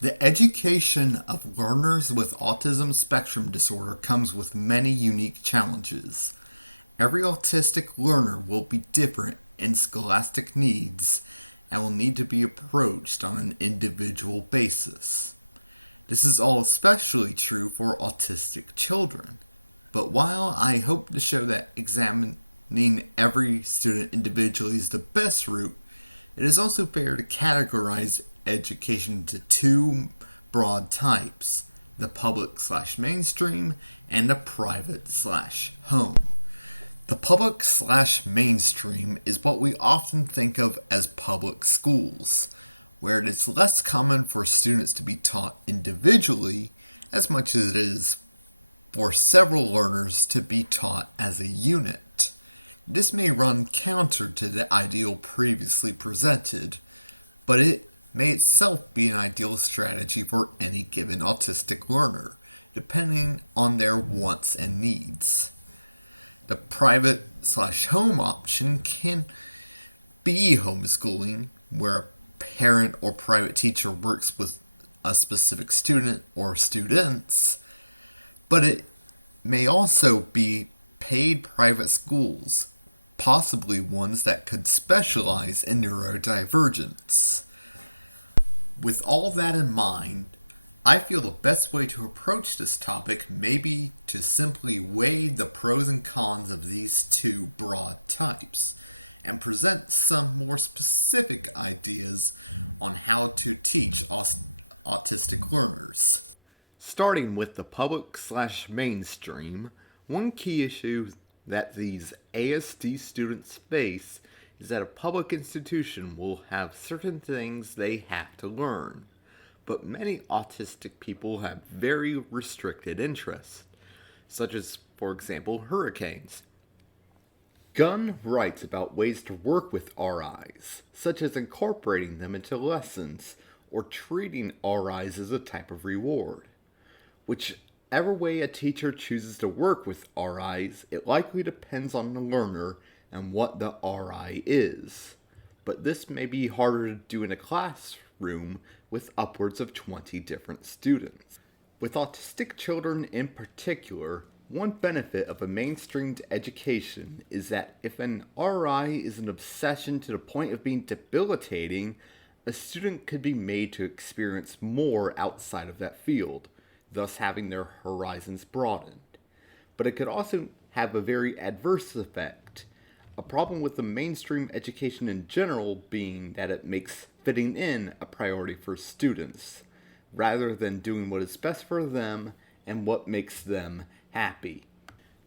The education of learners with autism spectrum disorder comes with many unique challenges. Every autistic learner will be different in scholastic needs and will need to be approached on an individual basis. This is all especially true for autistic children. But while I hope to show that examining every student individually is the best route, it is also fair to categorize education into two broad types: the public/mainstream and the private/home. The public/mainstream is what we often think of as public schools, where it is less common for students to be taught individually as much as it is for several learners to be taught as a unit. This may run counter to the ideal previously presented, but it may itself be an ideal strategy for any given autistic learner, depending on their wants and needs. The private/home option can be homeschooling, where a parent or private teacher works with a specific student or students, but it may also be paid private schools, possibly ones that could specialize in neurodivergence. With all that in mind, I feel the best way to approach this topic may be to simply weigh the pros and cons of these two broad types and present some more specific ideas on how to teach autistic learners. Starting with the public/mainstream, one key issue that these ASD students face is that a public institution will have certain things they have to learn, but many autistic people have very restricted interests, such as, for example, hurricanes. Gunn writes about ways to work with RIs, such as incorporating them into lessons or treating RIs as a type of reward. Whichever way a teacher chooses to work with RIs, it likely depends on the learner and what the RI is. But this may be harder to do in a classroom with upwards of 20 different students. With autistic children in particular, one benefit of a mainstreamed education is that if an RI is an obsession to the point of being debilitating, a student could be made to experience more outside of that field, thus having their horizons broadened. But it could also have a very adverse effect. A problem with the mainstream education in general being that it makes fitting in a priority for students, rather than doing what is best for them and what makes them happy.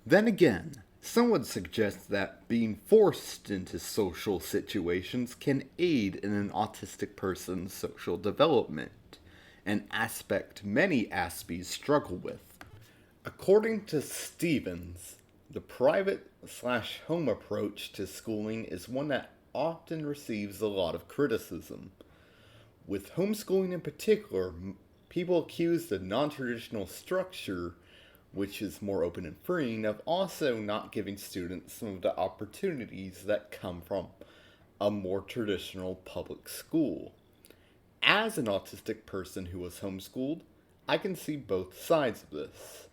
Then again, some would suggest that being forced into social situations can aid in an autistic person's social development, an aspect many Aspies struggle with. According to Stevens, the private/home approach to schooling is one that often receives a lot of criticism. With homeschooling in particular, people accuse the non-traditional structure, which is more open and freeing, of also not giving students some of the opportunities that come from a more traditional public school. As an autistic person who was homeschooled, I can see both sides of this.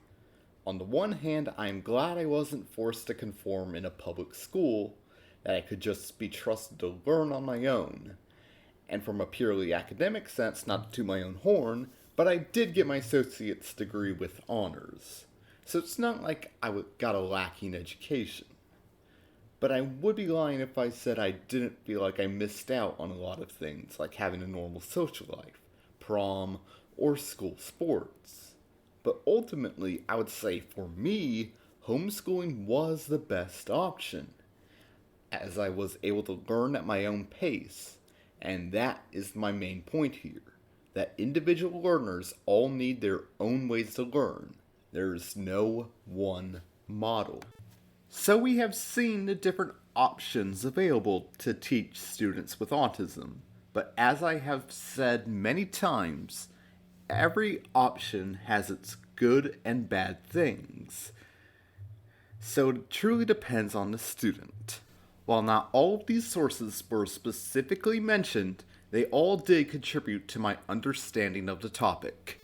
On the one hand, I am glad I wasn't forced to conform in a public school, that I could just be trusted to learn on my own. And from a purely academic sense, not to toot my own horn, but I did get my associate's degree with honors. So it's not like I got a lacking education. But I would be lying if I said I didn't feel like I missed out on a lot of things, like having a normal social life, prom, or school sports. But ultimately, I would say for me, homeschooling was the best option, as I was able to learn at my own pace. And that is my main point here, that individual learners all need their own ways to learn. There is no one model. So we have seen the different options available to teach students with autism. But as I have said many times, every option has its good and bad things. So it truly depends on the student. While not all of these sources were specifically mentioned, They all did contribute to my understanding of the topic.